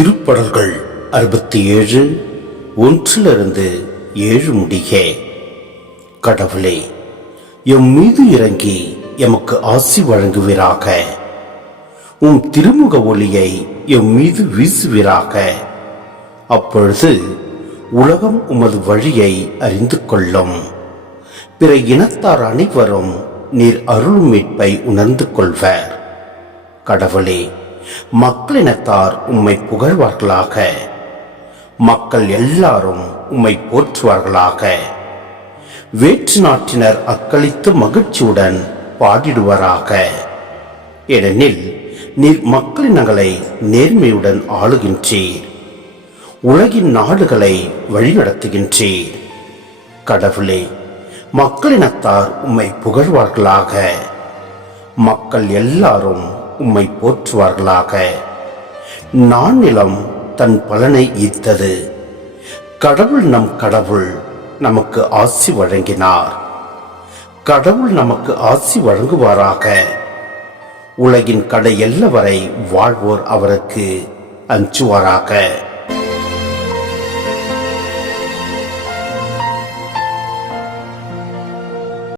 திருப்படல்கள் அறுபத்தி ஏழு ஒன்றிலிருந்து ஏழு முடிய கடவுளே எம் மீது இறங்கி எமக்கு ஆசி வழங்குவீராக. உம் திருமுக ஒளியை எம் மீது வீசுவீராக. அப்பொழுது உலகம் உமது வழியை அறிந்து கொள்ளும். பிற இனத்தார் அனைவரும் நீர் அருள் மீட்பை உணர்ந்து கொள்வர். கடவுளே மக்களினத்தார் உம்மை புகழ்வார்களாக. மக்கள் எல்லாரும் உம்மை போற்றுவார்களாக. வேற்று நாட்டினர் அக்களித்து மகிழ்ச்சியுடன் பாடிடுவராக. ஏனெனில் நீர் மக்களினங்களை நேர்மையுடன் ஆளுகின்றீர். உலகின் நாடுகளை வழிநடத்துகின்றீர். கடவுளே மக்களினத்தார் உம்மை புகழ்வார்களாக. மக்கள் எல்லாரும் உம்மை போற்றுவார்களாக. நானிலம் தன் பலனை ஈர்த்தது. கடவுள் நம் கடவுள் நமக்கு ஆசி வழங்கினார். கடவுள் நமக்கு ஆசி வழங்குவாராக. உலகின் கடை எல்ல வரை வாழ்வோர் அவருக்கு அஞ்சுவாராக.